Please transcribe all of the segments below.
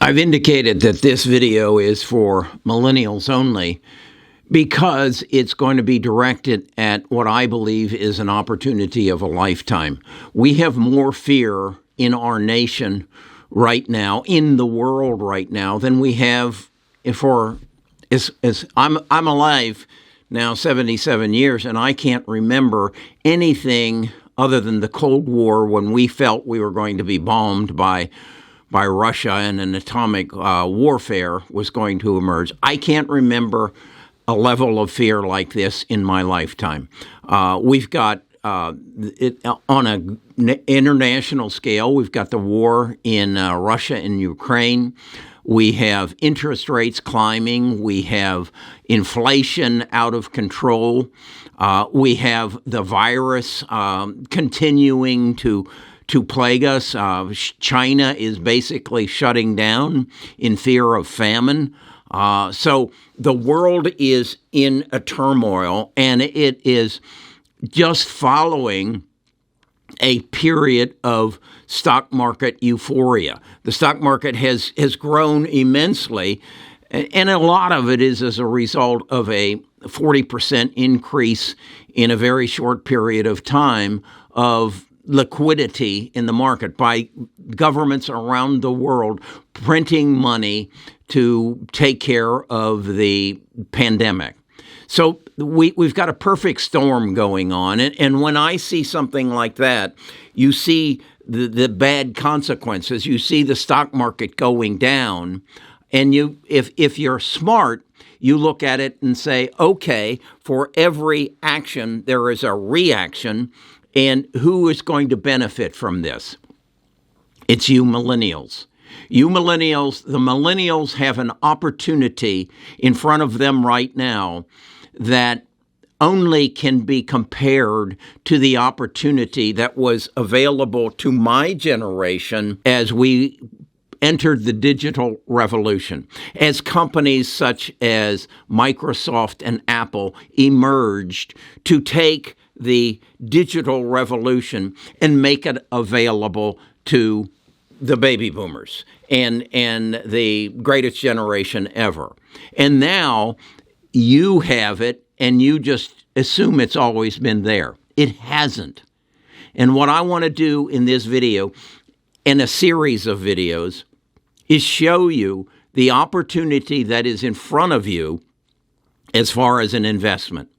I've indicated that this video is for millennials only because it's going to be directed at what I believe is an opportunity of a lifetime. We have more fear in our nation right now, in the world right now, than we have for as I'm alive now 77 years, and I can't remember anything other than the Cold War when we felt we were going to be bombed by Russia and an atomic warfare was going to emerge. I can't remember a level of fear like this in my lifetime. We've got it on an international scale. We've got the war in Russia and Ukraine. We have interest rates climbing. We have inflation out of control. We have the virus continuing to plague us. China is basically shutting down in fear of famine. So the world is in a turmoil, and it is just following a period of stock market euphoria. The stock market has grown immensely, and a lot of it is as a result of a 40% increase in a very short period of time of liquidity in the market by governments around the world printing money to take care of the pandemic. So we've got a perfect storm going on. And when I see something like that, you see the bad consequences. You see the stock market going down. And if you're smart, you look at it and say, okay, for every action, there is a reaction. And who is going to benefit from this? It's you millennials. You millennials, the millennials have an opportunity in front of them right now that only can be compared to the opportunity that was available to my generation as we entered the digital revolution, as companies such as Microsoft and Apple emerged to take the digital revolution and make it available to the baby boomers and the greatest generation ever. And now you have it, and you just assume it's always been there. It hasn't. And what I want to do in this video, in a series of videos, is show you the opportunity that is in front of you as far as an investment.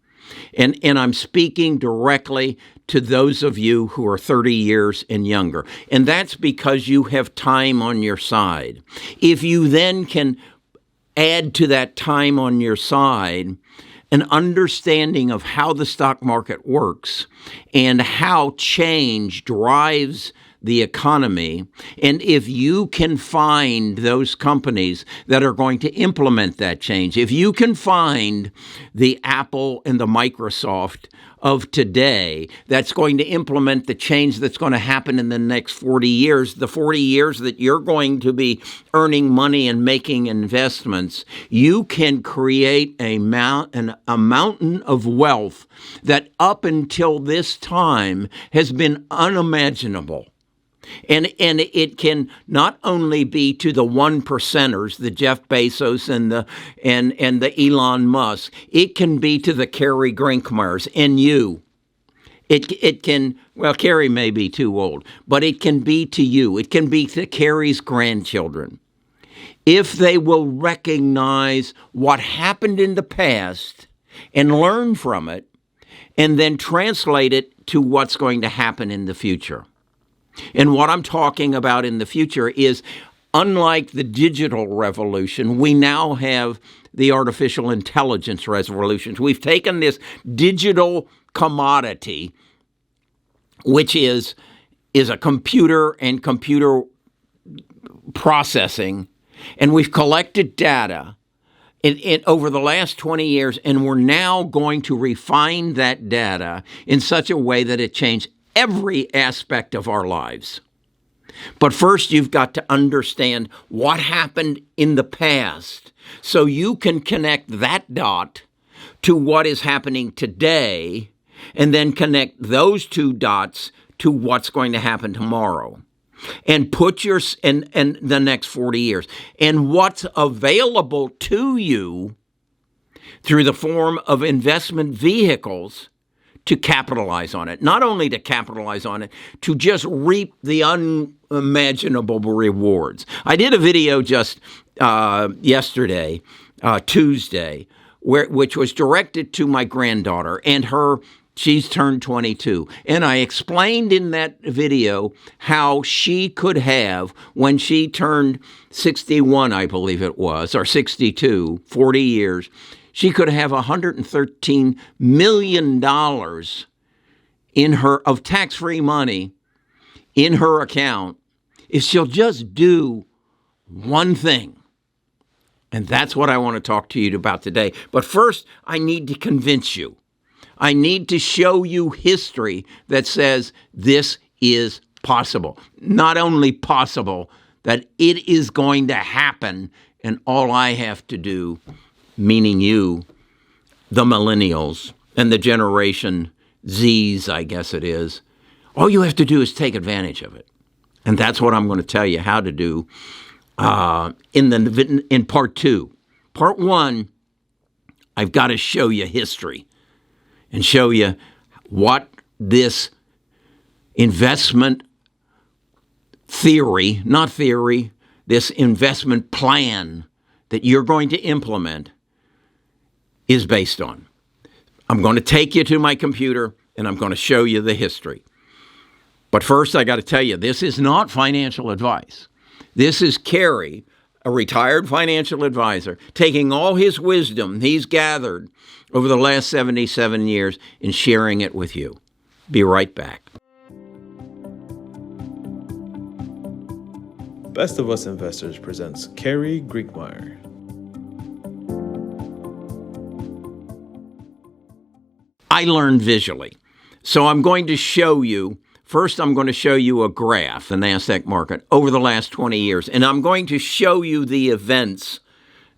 And I'm speaking directly to those of you who are 30 years and younger. And that's because you have time on your side. If you then can add to that time on your side an understanding of how the stock market works and how change drives the economy, and if you can find those companies that are going to implement that change, if you can find the Apple and the Microsoft of today that's going to implement the change that's going to happen in the next 40 years, the 40 years that you're going to be earning money and making investments, you can create a mountain of wealth that up until this time has been unimaginable. And it can not only be to the one percenters, the Jeff Bezos and the Elon Musk. It can be to the Carrie Grinkmeyers and you. It can, well, Carrie may be too old, but it can be to you. It can be to Carrie's grandchildren. If they will recognize what happened in the past and learn from it, and then translate it to what's going to happen in the future. And what I'm talking about in the future is, unlike the digital revolution, we now have the artificial intelligence revolutions. We've taken this digital commodity, which is a computer and computer processing, and we've collected data over the last 20 years, and we're now going to refine that data in such a way that it changes every aspect of our lives. But first, you've got to understand what happened in the past so you can connect that dot to what is happening today, and then connect those two dots to what's going to happen tomorrow. and put your and the next 40 years and what's available to you through the form of investment vehicles to capitalize on it. Not only to capitalize on it, to just reap the unimaginable rewards. I did a video just yesterday, Tuesday, which was directed to my granddaughter and she's turned 22. And I explained in that video how she could have, when she turned 61, I believe it was, or 62, 40 years, she could have $113 million of tax-free money in her account if she'll just do one thing. And that's what I want to talk to you about today. But first, I need to convince you. I need to show you history that says this is possible. Not only possible, that it is going to happen, and all I have to do, meaning you, the millennials, and the Generation Zs, I guess it is, all you have to do is take advantage of it. And that's what I'm going to tell you how to do in part two. Part one, I've got to show you history and show you what this investment theory, this investment plan that you're going to implement is based on. I'm going to take you to my computer and I'm going to show you the history. But first, I got to tell you, this is not financial advice. This is Kerry, a retired financial advisor, taking all his wisdom he's gathered over the last 77 years and sharing it with you. Be right back. Best of Us Investors presents Kerry Griegmeyer. I learn visually. So I'm going to show you, first I'm going to show you a graph, the NASDAQ market, over the last 20 years. And I'm going to show you the events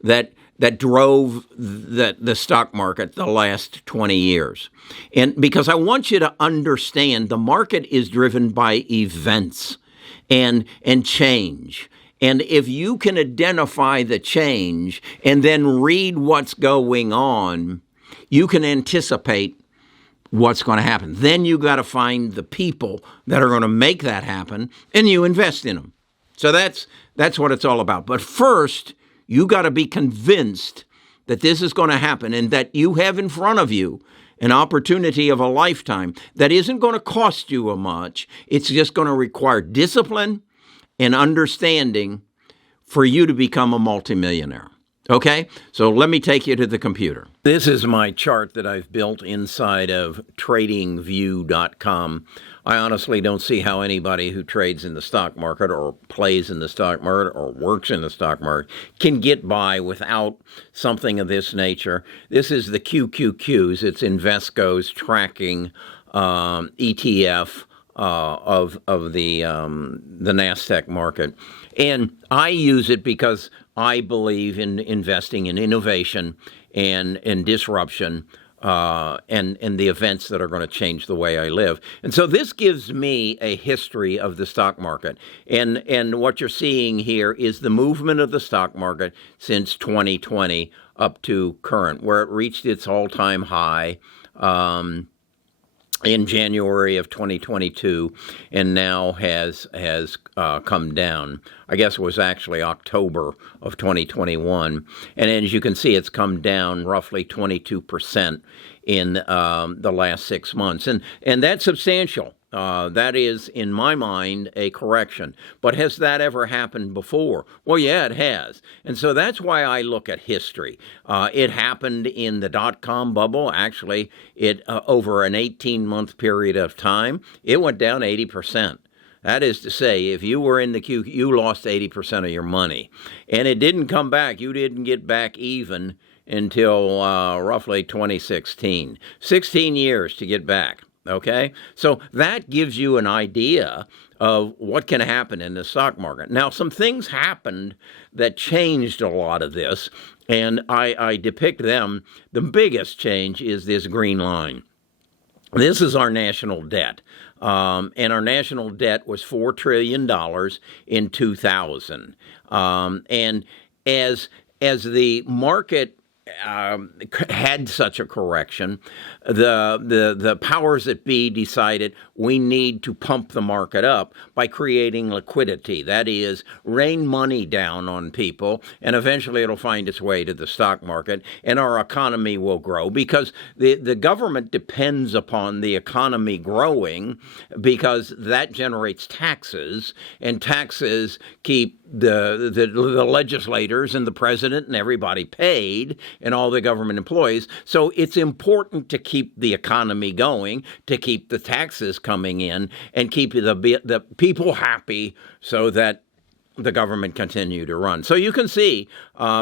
that drove the stock market the last 20 years. And because I want you to understand the market is driven by events and change. And if you can identify the change and then read what's going on, you can anticipate what's going to happen. Then you got to find the people that are going to make that happen, and you invest in them. So that's what it's all about. But first, you got to be convinced that this is going to happen and that you have in front of you an opportunity of a lifetime that isn't going to cost you much. It's just going to require discipline and understanding for you to become a multimillionaire. Okay, so let me take you to the computer. This is my chart that I've built inside of tradingview.com. I honestly don't see how anybody who trades in the stock market or plays in the stock market or works in the stock market can get by without something of this nature. This is the QQQs. It's Invesco's tracking ETF of the NASDAQ market. And I use it because I believe in investing in innovation and disruption and the events that are going to change the way I live. And so this gives me a history of the stock market. And what you're seeing here is the movement of the stock market since 2020 up to current, where it reached its all-time high in January of 2022, and now has come down. I guess it was actually October of 2021. And as you can see, it's come down roughly 22% in the last 6 months. And that's substantial. That is, in my mind, a correction. But has that ever happened before? Well, yeah, it has. And so that's why I look at history. It happened in the dot-com bubble. Actually, it over an 18-month period of time, it went down 80%. That is to say, if you were in the queue, you lost 80% of your money. And it didn't come back. You didn't get back even until roughly 2016. 16 years to get back. Okay, so that gives you an idea of what can happen in the stock market. Now, some things happened that changed a lot of this, and I depict them. The biggest change is this green line. This is our national debt. and our national debt was $4 trillion in 2000. And as the market had such a correction, the powers that be decided we need to pump the market up by creating liquidity. That is, rain money down on people, and eventually it'll find its way to the stock market, and our economy will grow, because the government depends upon the economy growing, because that generates taxes, and taxes keep the legislators and the president and everybody paid, and all the government employees. So it's important to keep the economy going, to keep the taxes coming in, and keep the people happy, so that the government continue to run. So you can see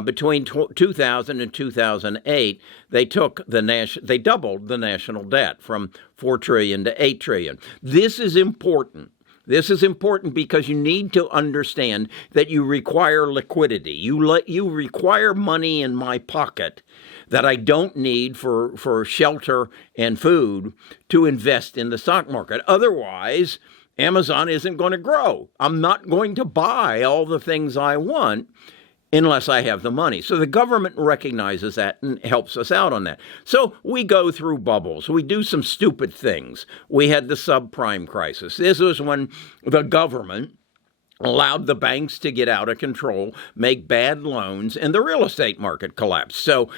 between 2000 and 2008, they doubled the national debt from 4 trillion to 8 trillion. This is important. This is important because you need to understand that you require liquidity. You require money in my pocket that I don't need for shelter and food to invest in the stock market. Otherwise, Amazon isn't going to grow. I'm not going to buy all the things I want unless I have the money. So the government recognizes that and helps us out on that. So we go through bubbles. We do some stupid things. We had the subprime crisis. This was when the government allowed the banks to get out of control, make bad loans, and the real estate market collapsed. So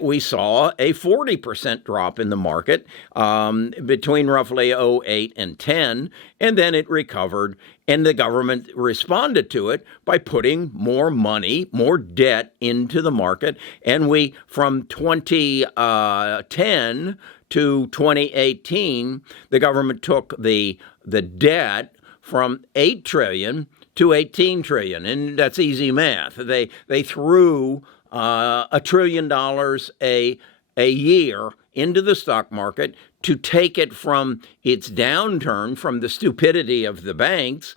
we saw a 40% drop in the market between roughly 08 and 10, and then it recovered, and the government responded to it by putting more money, more debt into the market, and we, from 2010 to 2018, the government took the debt from 8 trillion to 18 trillion, and that's easy math. They threw $1 trillion a year into the stock market to take it from its downturn, from the stupidity of the banks,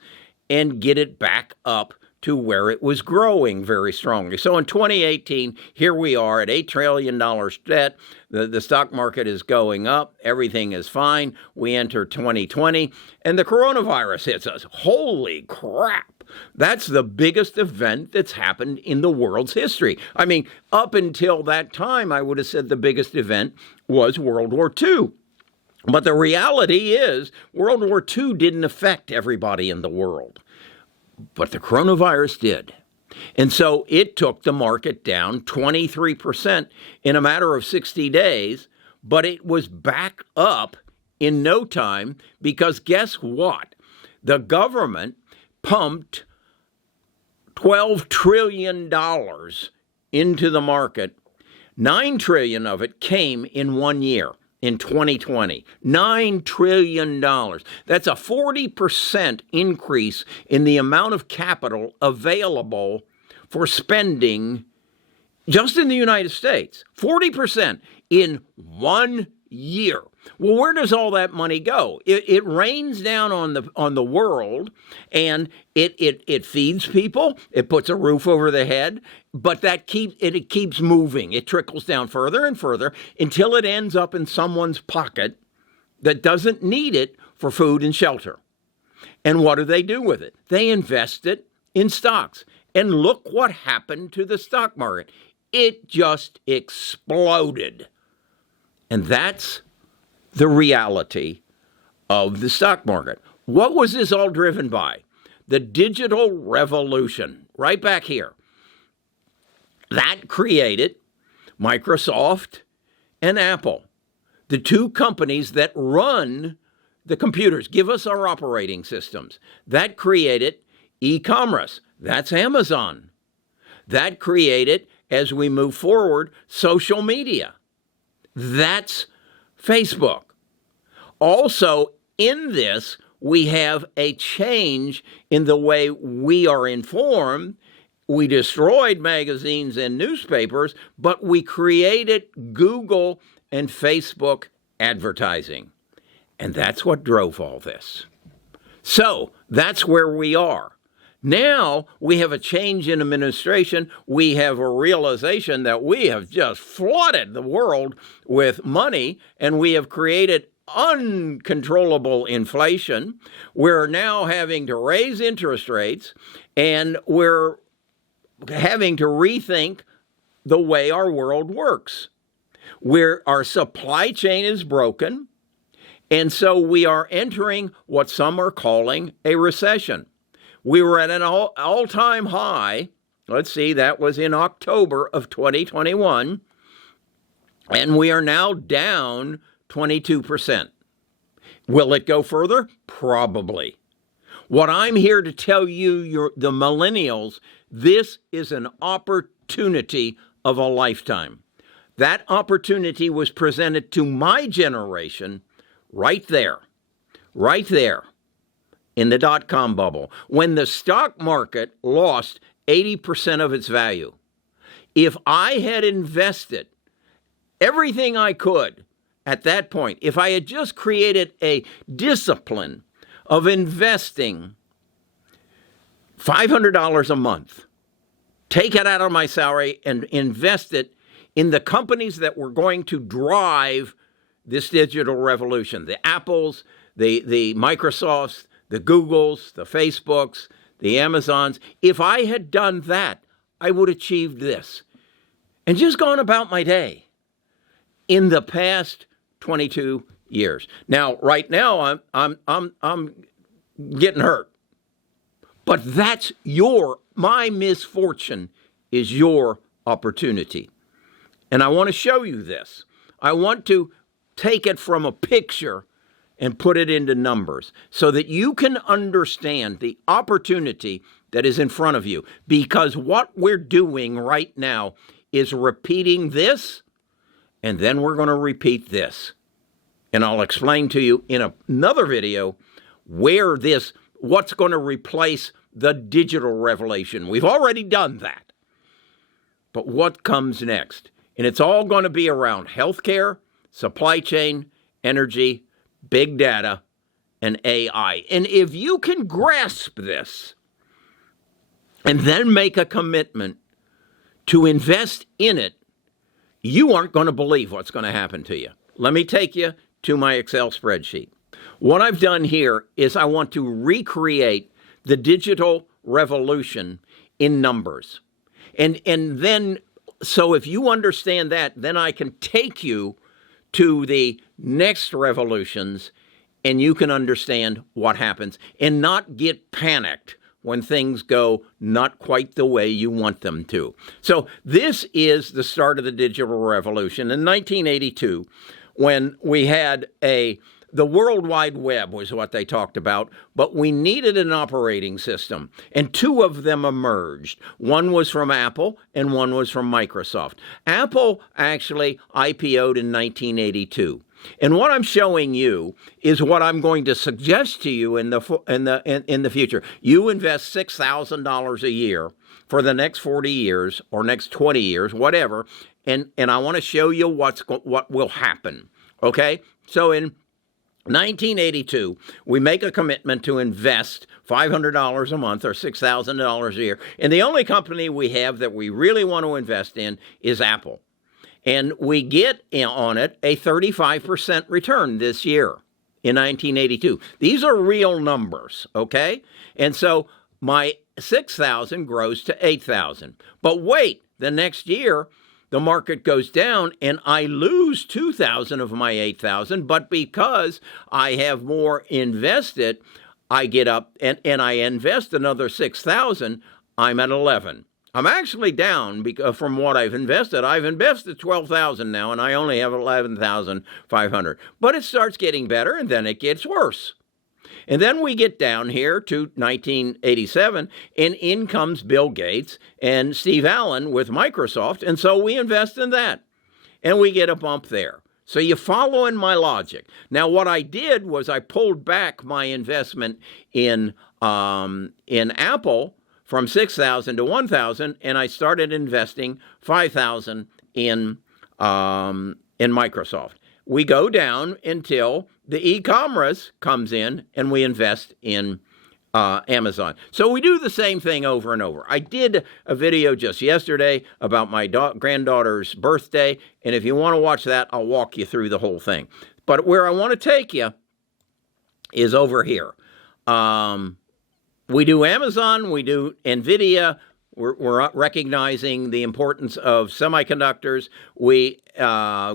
and get it back up to where it was growing very strongly. So in 2018, here we are at $8 trillion debt. The stock market is going up. Everything is fine. We enter 2020, and the coronavirus hits us. Holy crap. That's the biggest event that's happened in the world's history. I mean, up until that time, I would have said the biggest event was World War II. But the reality is, World War II didn't affect everybody in the world. But the coronavirus did. And so it took the market down 23% in a matter of 60 days, but it was back up in no time, because guess what? The government pumped $12 trillion into the market. $9 trillion of it came in 1 year. In 2020, $9 trillion. That's a 40% increase in the amount of capital available for spending just in the United States. 40% in 1 year. Well, where does all that money go? It rains down on the world, and it feeds people. It puts a roof over their head, but it keeps moving. It trickles down further and further until it ends up in someone's pocket that doesn't need it for food and shelter. And what do they do with it? They invest it in stocks. And look what happened to the stock market. It just exploded. And that's the reality of the stock market. What was this all driven by? The digital revolution, right back here. That created Microsoft and Apple, the two companies that run the computers, give us our operating systems. That created e-commerce. That's Amazon. That created, as we move forward, social media. That's Facebook. Also, in this, we have a change in the way we are informed. We destroyed magazines and newspapers, but we created Google and Facebook advertising. And that's what drove all this. So that's where we are. Now we have a change in administration. We have a realization that we have just flooded the world with money, and we have created uncontrollable inflation. We're now having to raise interest rates, and we're having to rethink the way our world works. Our supply chain is broken, and so we are entering what some are calling a recession. We were at an all-time high. Let's see, that was in October of 2021, and we are now down 22%. Will it go further? Probably. What I'm here to tell you, the millennials, this is an opportunity of a lifetime. That opportunity was presented to my generation right there in the dot-com bubble, when the stock market lost 80% of its value. If I had invested everything I could at that point, if I had just created a discipline of investing $500 a month, take it out of my salary and invest it in the companies that were going to drive this digital revolution, the Apples, the Microsofts, the Googles, the Facebooks, the Amazons. If I had done that, I would have achieved this and just gone about my day in the past 22 years. Now, right now, I'm getting hurt. But that's my misfortune is your opportunity. And I want to show you this. I want to take it from a picture and put it into numbers so that you can understand the opportunity that is in front of you. Because what we're doing right now is repeating this, and then we're going to repeat this. And I'll explain to you in another video what's going to replace the digital revolution. We've already done that. But what comes next? And it's all going to be around healthcare, supply chain, energy, big data, and AI. And if you can grasp this and then make a commitment to invest in it, you aren't going to believe what's going to happen to you. Let me take you to my Excel spreadsheet. What I've done here is I want to recreate the digital revolution in numbers. And then, so if you understand that, then I can take you to the next revolutions and you can understand what happens and not get panicked when things go not quite the way you want them to. So this is the start of the digital revolution. In 1982, when we had the World Wide Web was what they talked about, but we needed an operating system, and two of them emerged. One was from Apple, and one was from Microsoft. Apple actually IPO'd in 1982. And what I'm showing you is what I'm going to suggest to you in the future. You invest $6,000 a year for the next 40 years or next 20 years, whatever, and I want to show you what will happen. Okay? So in 1982, we make a commitment to invest $500 a month or $6,000 a year. And the only company we have that we really want to invest in is Apple. And we get on it a 35% return this year in 1982. These are real numbers, okay? And so my 6,000 grows to 8,000. But wait, the next year, the market goes down and I lose 2,000 of my 8,000, but because I have more invested, I get up and I invest another 6,000, I'm at 11. I'm actually down because from what I've invested. I've invested 12,000 now and I only have 11,500. But it starts getting better and then it gets worse. And then we get down here to 1987, and in comes Bill Gates and Steve Allen with Microsoft, and so we invest in that, and we get a bump there. So you following my logic. Now, what I did was I pulled back my investment in Apple from 6,000 to 1,000, and I started investing 5,000 in Microsoft. We go down until the e-commerce comes in and we invest in Amazon. So we do the same thing over and over. I did a video just yesterday about my granddaughter's birthday, and if you want to watch that, I'll walk you through the whole thing. But where I want to take you is over here. We do Amazon, we do NVIDIA. We're recognizing the importance of semiconductors.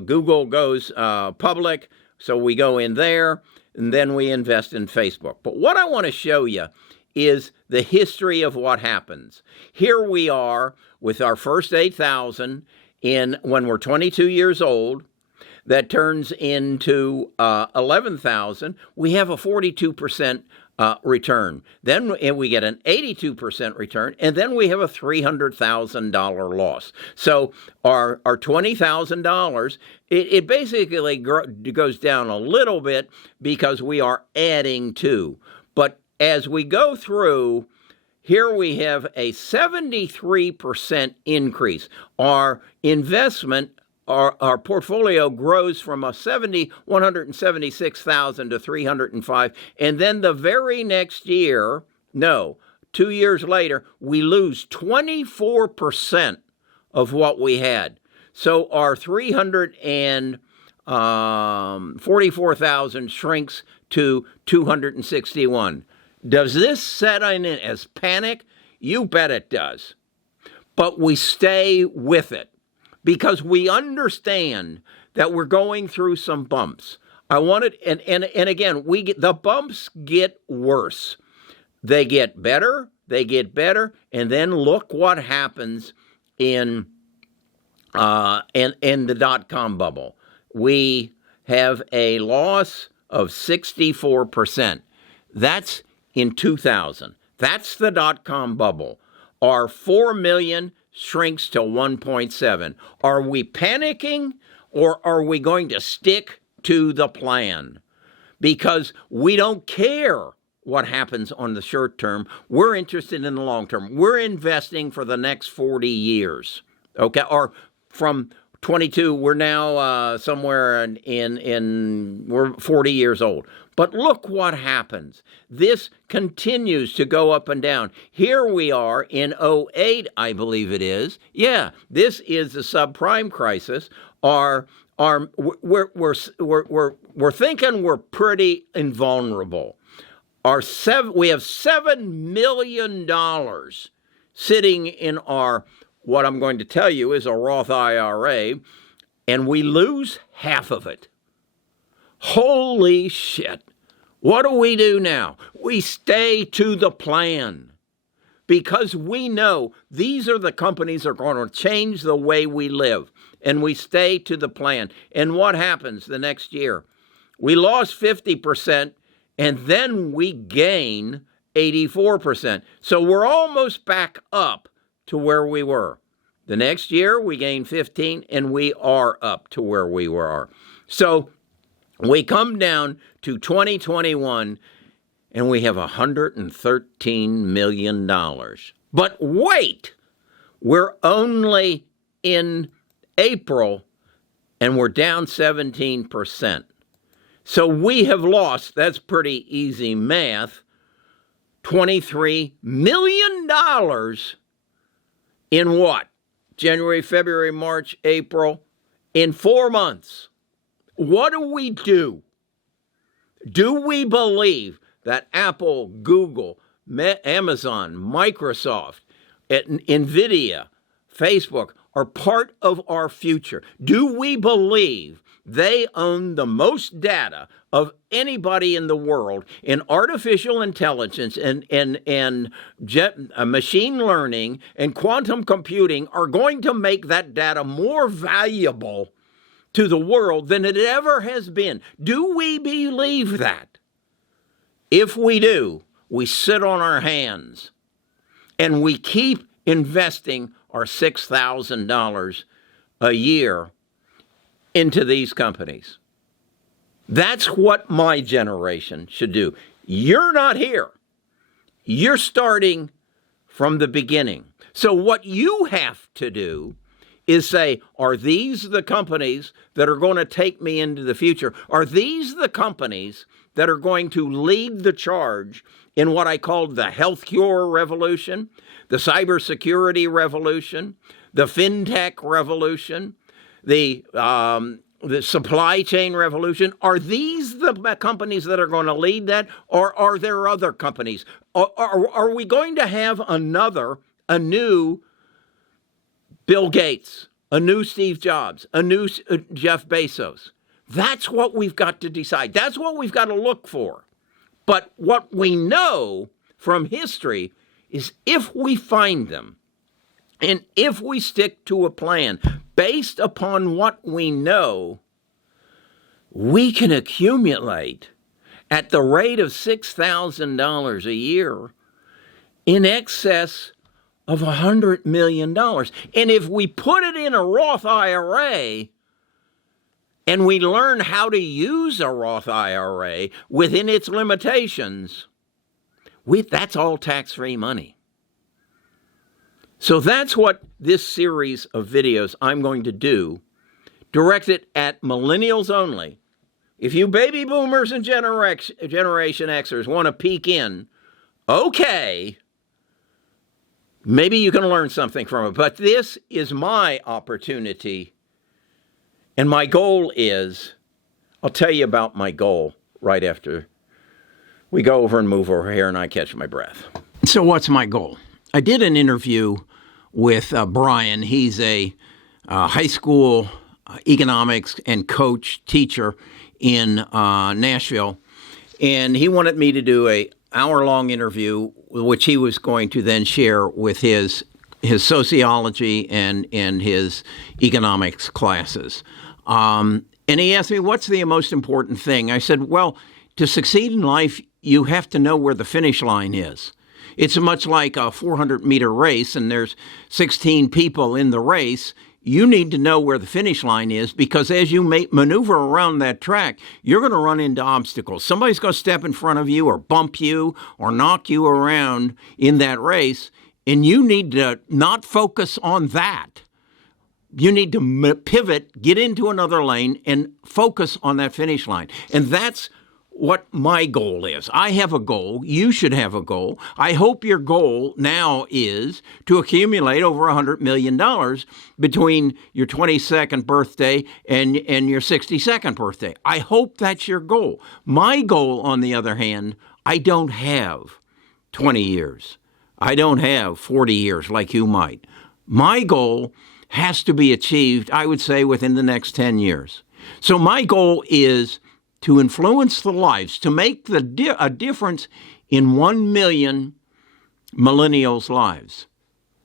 Google goes public, so we go in there, and then we invest in Facebook. But what I want to show you is the history of what happens. Here we are with our first 8,000 when we're 22 years old. That turns into 11,000. We have a 42% return. Then we get an 82% return, and then we have a $300,000 loss. So our $20,000, it basically goes down a little bit because we are adding to. But as we go through, here we have a 73% increase. Our investment, our portfolio grows from $176,000 to $305,000, and then the very next year, 2 years later, we lose 24% of what we had. So our $344,000 shrinks to $261,000. Does this set in as panic? You bet it does. But we stay with it, because we understand that we're going through some bumps. And again, the bumps get worse. They get better, and then look what happens in the dot-com bubble. We have a loss of 64%. That's in 2000. That's the dot-com bubble. Our 4 million shrinks to 1.7. Are we panicking, or are we going to stick to the plan? Because we don't care what happens on the short term. We're interested in the long term. We're investing for the next 40 years. Okay, or from 22, we're now somewhere we're 40 years old. But look what happens. This continues to go up and down. Here we are in 2008, I believe it is. Yeah, this is the subprime crisis. We're thinking we're pretty invulnerable. We have $7 million sitting in what I'm going to tell you is a Roth IRA, and we lose half of it. Holy shit. What do we do now? We stay to the plan, because we know these are the companies that are going to change the way we live, and we stay to the plan. And what happens the next year? We lost 50%, and then we gain 84%. So we're almost back up to where we were. The next year, we gain 15, and we are up to where we were. So we come down to 2021, and we have $113 million. But wait, we're only in April, and we're down 17%. So we have lost, that's pretty easy math, $23 million in what? January, February, March, April, in 4 months. What do we do? Do we believe that Apple, Google, Amazon, Microsoft, NVIDIA, Facebook are part of our future? Do we believe they own the most data of anybody in the world in artificial intelligence and machine learning and quantum computing are going to make that data more valuable to the world than it ever has been? Do we believe that? If we do, we sit on our hands and we keep investing our $6,000 a year into these companies. That's what my generation should do. You're not here. You're starting from the beginning. So what you have to do is say, are these the companies that are going to take me into the future? Are these the companies that are going to lead the charge in what I called the HealthCure Revolution, the cybersecurity revolution, the fintech revolution, the the supply chain revolution. Are these the companies that are going to lead that, or are there other companies? Are we going to have a new Bill Gates, a new Steve Jobs, a new Jeff Bezos? That's what we've got to decide. That's what we've got to look for. But what we know from history is if we find them, and if we stick to a plan based upon what we know, we can accumulate at the rate of $6,000 a year in excess of $100 million. And if we put it in a Roth IRA and we learn how to use a Roth IRA within its limitations, that's all tax-free money. So that's what this series of videos I'm going to do, directed at millennials only. If you baby boomers and Generation Xers want to peek in, okay, maybe you can learn something from it. But this is my opportunity, and my goal is, I'll tell you about my goal right after we go over and move over here and I catch my breath. So what's my goal? I did an interview with Brian. He's a high school economics and coach teacher in Nashville, and he wanted me to do a hour-long interview, which he was going to then share with his sociology and his economics classes. And he asked me, what's the most important thing? I said, well, to succeed in life, you have to know where the finish line is. It's much like a 400-meter race, and there's 16 people in the race. You need to know where the finish line is, because as you maneuver around that track, you're going to run into obstacles. Somebody's going to step in front of you or bump you or knock you around in that race, and you need to not focus on that. You need to pivot, get into another lane, and focus on that finish line. And that's what my goal is. I have a goal. You should have a goal. I hope your goal now is to accumulate over $100 million between your 22nd birthday and your 62nd birthday. I hope that's your goal. My goal, on the other hand, I don't have 20 years. I don't have 40 years like you might. My goal has to be achieved, I would say, within the next 10 years. So my goal is to influence the lives, to make a difference in 1 million millennials' lives.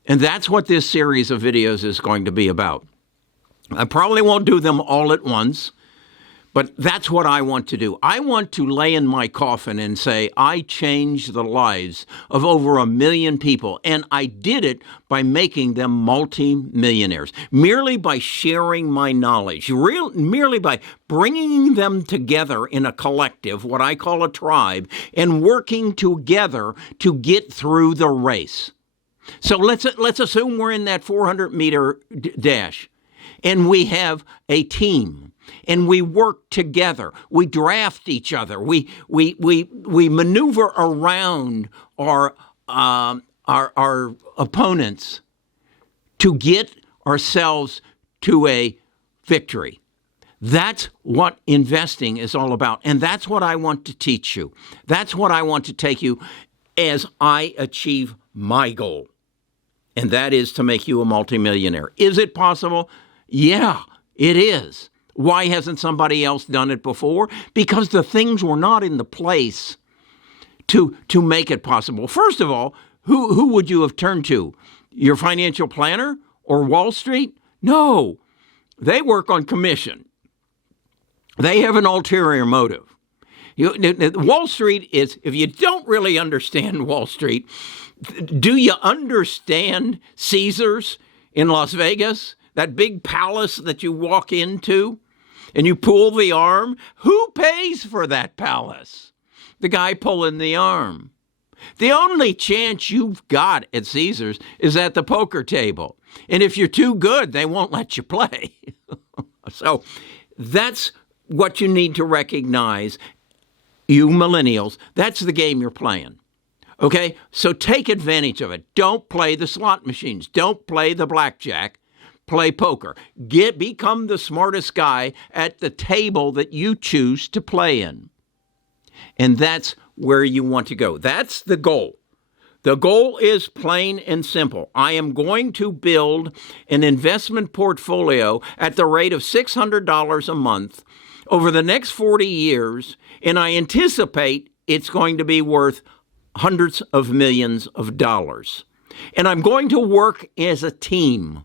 And that's what this series of videos is going to be about. I probably won't do them all at once, but that's what I want to do. I want to lay in my coffin and say, I changed the lives of over 1 million people, and I did it by making them multi-millionaires, merely by sharing my knowledge, merely by bringing them together in a collective, what I call a tribe, and working together to get through the race. So let's assume we're in that 400-meter dash, and we have a team. And we work together. We draft each other. We maneuver around our opponents to get ourselves to a victory. That's what investing is all about. And that's what I want to teach you. That's what I want to take you as I achieve my goal. And that is to make you a multimillionaire. Is it possible? Yeah, it is. Why hasn't somebody else done it before? Because the things were not in the place to make it possible. First of all, who would you have turned to? Your financial planner or Wall Street? No, they work on commission. They have an ulterior motive. Wall Street is, if you don't really understand Wall Street, do you understand Caesars in Las Vegas? That big palace that you walk into and you pull the arm? Who pays for that palace? The guy pulling the arm. The only chance you've got at Caesars is at the poker table. And if you're too good, they won't let you play. So that's what you need to recognize, you millennials. That's the game you're playing. Okay? So take advantage of it. Don't play the slot machines. Don't play the blackjack. play poker. Become the smartest guy at the table that you choose to play in. And that's where you want to go. That's the goal. The goal is plain and simple. I am going to build an investment portfolio at the rate of $600 a month over the next 40 years, and I anticipate it's going to be worth hundreds of millions of dollars. And I'm going to work as a team.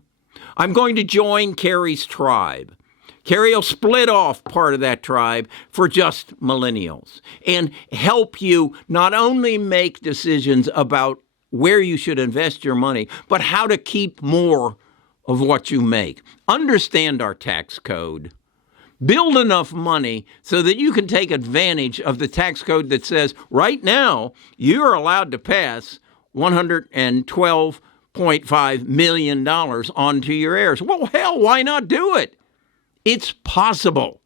I'm going to join Carrie's tribe. Carrie will split off part of that tribe for just millennials and help you not only make decisions about where you should invest your money, but how to keep more of what you make. Understand our tax code. Build enough money so that you can take advantage of the tax code that says right now you're allowed to pass $112.5 million onto your heirs. Well, hell, why not do it? It's possible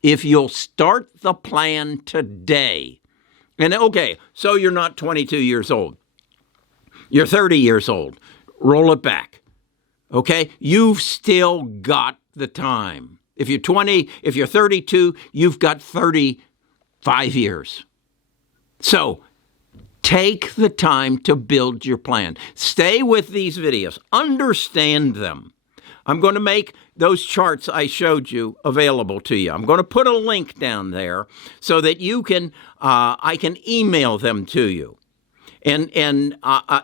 if you'll start the plan today. And okay, so you're not 22 years old. You're 30 years old. Roll it back. Okay? You've still got the time. If you're 20, if you're 32, you've got 35 years. So take the time to build your plan. Stay with these videos. Understand them. I'm going to make those charts I showed you available to you. I'm going to put a link down there so that you can, I can email them to you. And I'm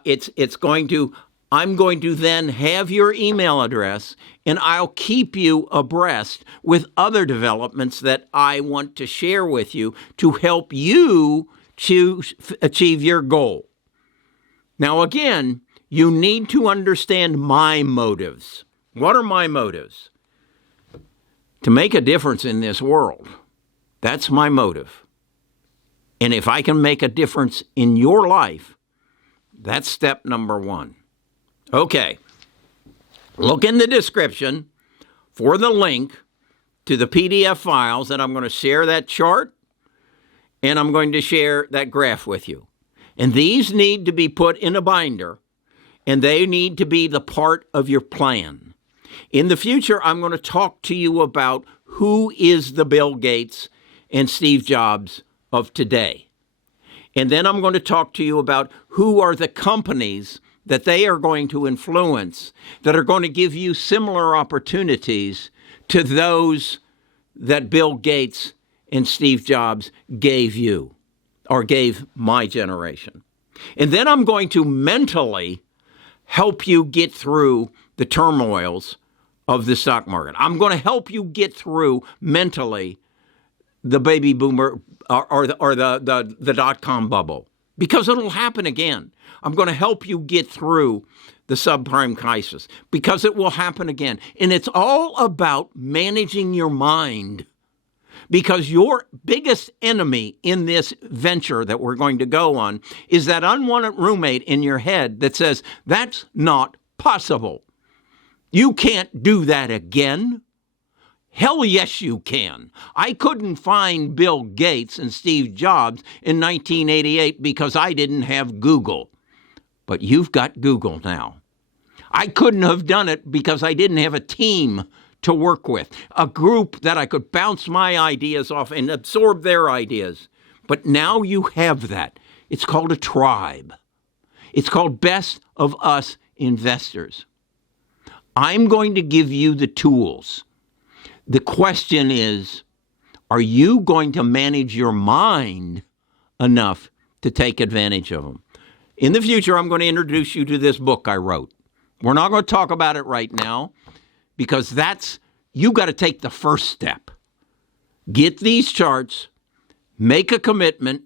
going to then have your email address, and I'll keep you abreast with other developments that I want to share with you to help you to achieve your goal. Now, again, you need to understand my motives. What are my motives? To make a difference in this world. That's my motive. And if I can make a difference in your life, that's step number one. Okay. Look in the description for the link to the PDF files, and I'm going to share that chart, and I'm going to share that graph with you. And these need to be put in a binder, and they need to be the part of your plan. In the future, I'm going to talk to you about who is the Bill Gates and Steve Jobs of today. And then I'm going to talk to you about who are the companies that they are going to influence that are going to give you similar opportunities to those that Bill Gates and Steve Jobs gave you or gave my generation. And then I'm going to mentally help you get through the turmoils of the stock market. I'm going to help you get through mentally the baby boomer or the dot-com bubble, because it'll happen again. I'm going to help you get through the subprime crisis, because it will happen again. And it's all about managing your mind, because your biggest enemy in this venture that we're going to go on is that unwanted roommate in your head that says, that's not possible. You can't do that again. Hell yes, you can. I couldn't find Bill Gates and Steve Jobs in 1988 because I didn't have Google. But you've got Google now. I couldn't have done it because I didn't have a team to work with, a group that I could bounce my ideas off and absorb their ideas. But now you have that. It's called a tribe. It's called Best of Us Investors. I'm going to give you the tools. The question is, are you going to manage your mind enough to take advantage of them? In the future, I'm going to introduce you to this book I wrote. We're not going to talk about it right now because you got to take the first step. Get these charts, make a commitment,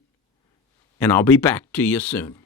and I'll be back to you soon.